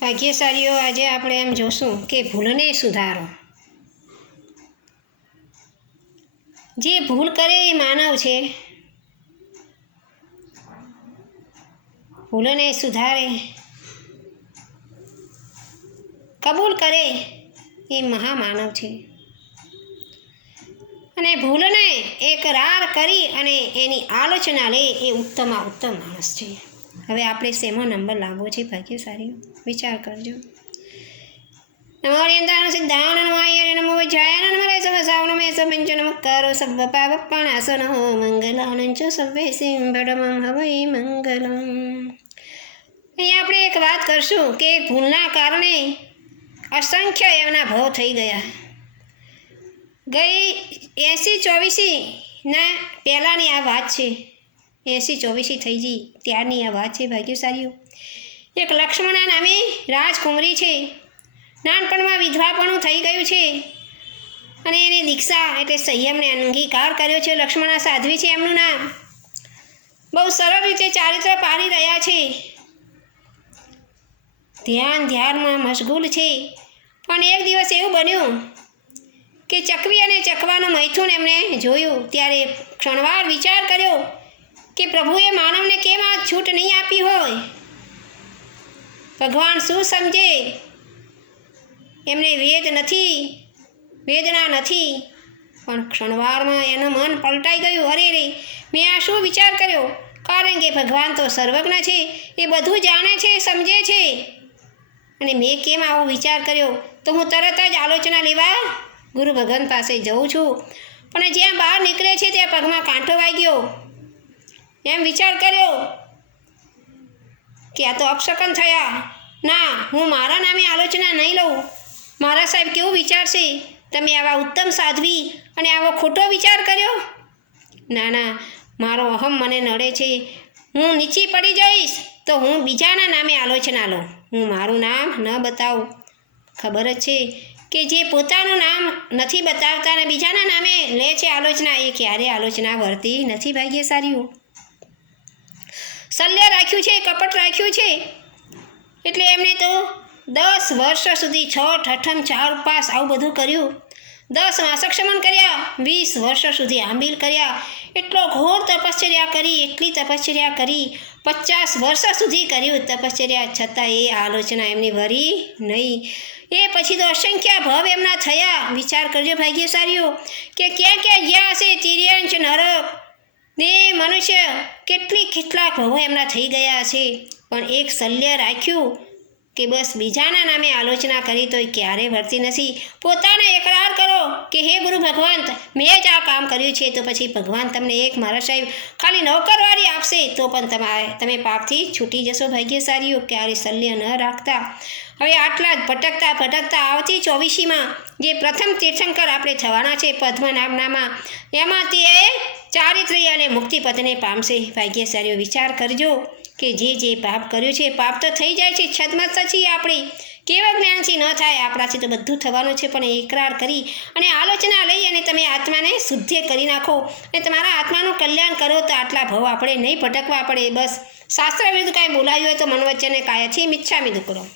ભાગ્યશાળીઓ આજે આપણે એમ જોશું કે ભૂલને સુધારો. જે ભૂલ કરે એ માનવ છે. ભૂલને સુધારે. કબૂલ કરે એ મહામાનવ છે. અને ભૂલને એકરાર કરી અને એની આલોચના લે એ ઉત્તમમાં ઉત્તમ માણસ છે. હવે આપણે શેમો નંબર લાવવો છે ભાગ્યશાળી વિચાર કરજો. નમો અરિયંતાનો સિદ્ધાન નમાય નમો વિજ્ઞાન નમરે સવ સાવન મે સપંચ નમસ્કારો સબ્બ પાવપ્પણાસન મંગલાનંચ સવ્વે સિંભડમં હવૈ મંગલમ. આપણે એક વાત કરશું કે ભૂલના કારણે અસંખ્ય એમના ભવ થઈ ગયા. ગઈ એંસી ચોવીસી ના પહેલાંની આ વાત છે. એંસી ચોવીસી થઈ ગઈ. ત્યારની આ વાત છે ભાગ્યશાળીઓ. એક લક્ષ્મણા નામે રાજકુમારી છે. નાનપણમાં વિધવાપણું થઈ ગયું છે. અને એને દીક્ષા એટલે સંયમને અંગીકાર કર્યો છે. લક્ષ્મણા સાધ્વી છે એમનું નામ. બહુ સરળ રીતે ચારિત્ર પાડી રહ્યા છે. ધ્યાન ધ્યાનમાં મશગુલ છે. પણ એક દિવસ એવું બન્યું કે ચકવી અને ચકવાનું મૈથુન એમણે જોયું. ત્યારે ક્ષણવાર વિચાર કર્યો કે પ્રભુએ માનવને કેમ છૂટ નહીં આપી હોય? ભગવાન શું સમજે? એમને વેદ નથી, વેદના નથી, પણ ક્ષણવારમાં એનું મન પલટાઈ ગયું. અરે રે, મેં આ શું વિચાર કર્યો? કારણ કે ભગવાન તો સર્વજ્ઞ છે, એ બધું જાણે છે, સમજે છે. અને મેં કેમ આવો વિચાર કર્યો? તો હું તરત જ આલોચના લેવા ગુરુ ભગવાન પાસે જઉં છું. પણ જ્યાં બહાર નીકળે છે, ત્યાં પગમાં કાંટો વાગ્યો. એમ વિચાર કર્યો કે આ તો અપશકન થયા. ના, હું મારા નામે આલોચના નહીં લઉં. મારા સાહેબ કેવું વિચારશે? તમે આવા ઉત્તમ સાધ્વી અને આવો ખોટો વિચાર કર્યો? ના ના, મારો અહમ મને નડે છે. હું નીચી પડી જઈશ તો હું બીજાના નામે આલોચના લઉં. હું મારું નામ ન બતાવું. ખબર જ છે કે જે પોતાનું નામ નથી બતાવતા અને બીજાના નામે લે છે આલોચના, એ ક્યારે આલોચના વર્તી નથી, ભાગ્યશાળીઓ. શલ્ય રાખ્યું છે, કપટ રાખ્યું છે? એટલે એમણે તો દસ વર્ષ સુધી છ અઠમ, ચાર પાસ આવું બધું કર્યું. દસ માસક્ષમન કર્યા, વીસ વર્ષ સુધી આંબીલ કર્યા. એટલો ઘોર તપશ્ચર્યા કરી, એટલી તપશ્ચર્યા કરી. પચાસ વર્ષ સુધી કર્યું તપશ્ચર્યા, છતાં એ આલોચના એમની વરી નહીં. એ પછી તો અસંખ્ય ભવ એમના થયા. વિચાર કરજો ભાગ્યશાળીઓ, કે ક્યાં ક્યાં ગયા હશે તિર્યંચ નરક? ને મનુષ્ય કેટલી કેટલાક ભવો એમના થઈ ગયા છે. પણ એક શલ્ય રાખ્યું કે બસ બીજાના નામે આલોચના કરી તો ક્યારે વર્તી નથી. પોતાને એકરાર કરો કે હે ગુરુ ભગવાન મેં જ કર્યું છે, તો પછી ભગવાન તમને એક મારા સાહેબ ખાલી નોકરવાળી આપશે, તો પણ તમારે, તમે પાપથી છૂટી જશો, ભાગ્યશાળીઓ, ક્યારે શલ્ય ન રાખતા. હવે આટલા જ ભટકતા ભટકતા આવતી ચોવીસીમાં જે પ્રથમ તીર્થંકર આપણે થવાના છે, પદ્મનાભનામાં એમાં તે ચારિત્રી અને મુક્તિપદને પામશે. ભાગ્યશાળીઓ વિચાર કરજો કે જે જે પાપ કર્યું છે, પાપ તો થઈ જાય છે, છદમાં સચી આપણે. કેવા જ્ઞાનથી ન થાય આપણાથી તો બધું થવાનું છે, પણ એકરાર કરી અને આલોચના લઈ અને તમે આત્માને શુદ્ધ કરી નાખો. અને તમારા આત્માનું કલ્યાણ કરો તો આટલા ભાવ આપણે નહીં ભટકવા પડે. બસ, શાસ્ત્ર વિરુદ્ધ કાંઈ બોલાયું હોય તો મનવચ્ચને કાયાથી મિચ્છામી દુકડો.